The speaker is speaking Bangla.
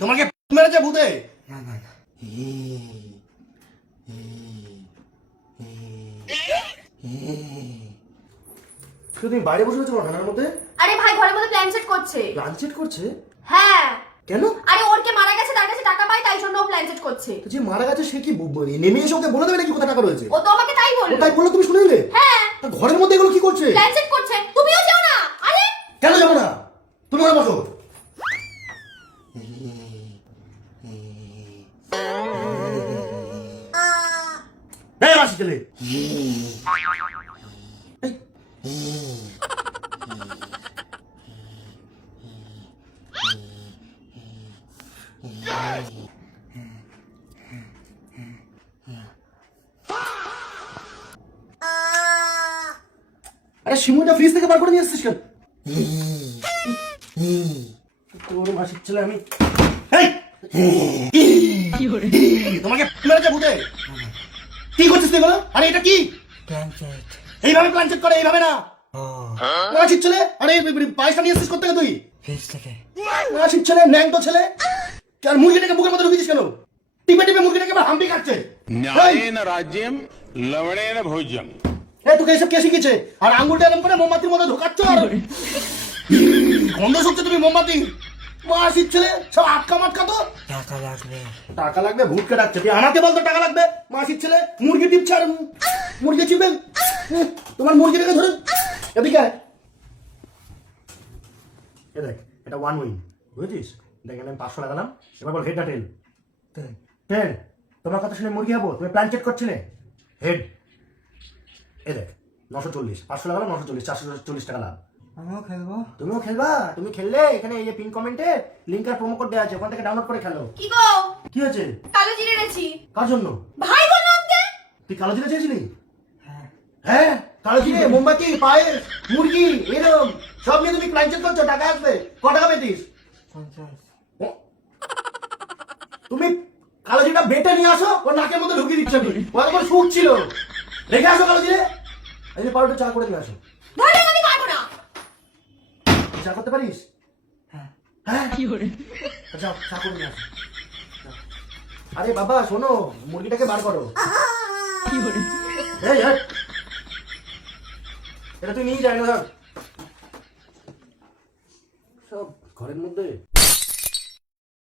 তোমাকে মেরেছে ভূতে? না না না, তুমি বাইরে বসে আছো ঠান্ডার মধ্যে? আরে ভাই ঘরের মধ্যে প্ল্যান সেট করছে। প্ল্যান সেট করছে? হ্যাঁ। কেন? আরে ওর কে মারা গেছে, তার কাছে টাকা পায়, তাই জন্য ও প্ল্যান সেট করছে। তো যে মারা গেছে সে কি নেমে এসে ওকে বলে দেবে নাকি কোথায় টাকা রয়েছে? ও তো আমাকে তাই ও বললো। তাই বললো, তুমি শুনে নিলে? হ্যাঁ। তা ঘরের মধ্যে এগুলো কি করছে? প্ল্যান সেট করছে, তুমিও যাও না। আরে কেন যাবো না? তুমি ওখানে বসো। এই মাসি ছেলে, আরে শিমুটা ফ্রিজ থেকে বার করে নিয়ে আসছিস কেন? তোর মাসির ছেলে আমি। তোমাকে মেরেছে ভূতে? কি করছিস তুই বলো? আরে এটা কি? Plan set. এইভাবে প্ল্যান চেক করে, এইভাবে না। ও মাসির ছেলে, আরে পায়েসটা নিয়ে আসছিস কোথেকে তুই? ফ্রিজ থেকে। মাসির ছেলে, ন্যাংটো ছেলে। আর মুরগিটাকে বুকের মধ্যে ঢুকিয়েছিস কেন? টিপে টিপে মুরগিটাকে আবার হাম্পি খাচ্ছে। न्यायेन राज्यम लवणेन भोज्यम। তোকে এসব কে শিখেছে? আর আঙ্গুলটা এরকম করে মোমবাতির মধ্যে ঢোকাচ্ছ আর গন্ধ শুকছে তুমি মোমবাতি। মাসির ছেলে সব আটকা মাটকা তো। টাকা লাগবে। টাকা লাগবে? ভূতকে ডাকছে। তুই আমাকে বলতো টাকা লাগবে? মাসির ছেলে মুরগি টিপছে আর মুরগি চিপে তোমার মুরগিটাকে ধরে এদিকে আয়। এ দেখ, এটা ওয়ান উইন, বুঝেছিস? দেখ আমি 500 লাগালাম। এবার বল হেড না টেল? টেল। তোমার কথা শুনে মুরগি হবো? তুমি প্ল্যান চেক করছিলে। হেড। এ দেখ 940, 500 লাগালাম 940, 440 টাকা লাভ। আমিও খেলবো। তুমিও খেলবা? তুমি খেললে এখানে এই যে পিন কমেন্টে লিংক আর প্রোমো কোড দেওয়া আছে, ওখান থেকে ডাউনলোড করে খেলো। কি গো, কি হয়েছে? কালো জিরে এনেছি। কার জন্য? ভাই বললো আনতে। তুই কালো জিরে চেয়েছিলি? হ্যাঁ। হ্যাঁ, কালো জিরে, মোমবাতি, পায়েস, মুরগি, এরকম সব নিয়ে তুমি প্ল্যান চেক করছো। টাকা আসবে। ক টাকা পেতিস? 50। তুমি কালো জিরেটা বেটে নিয়ে আসো, ওর নাকের মধ্যে ঢুকিয়ে দিচ্ছ। আমি ও একবার শুট ছিল। রেখে আসো কালো জিরে। এই যে পাউডার চা করে নিয়ে আসো। ধরে আমি পারবো না। তুই চা করতে পারিস? হ্যাঁ। হ্যাঁ, যাও চা করে নিয়ে আসো। আরে বাবা শোনো, মুরগিটাকে বার করো। এই হ্যাঁ, এটা তুই নিয়ে যাই না, সব ঘরের মধ্যে।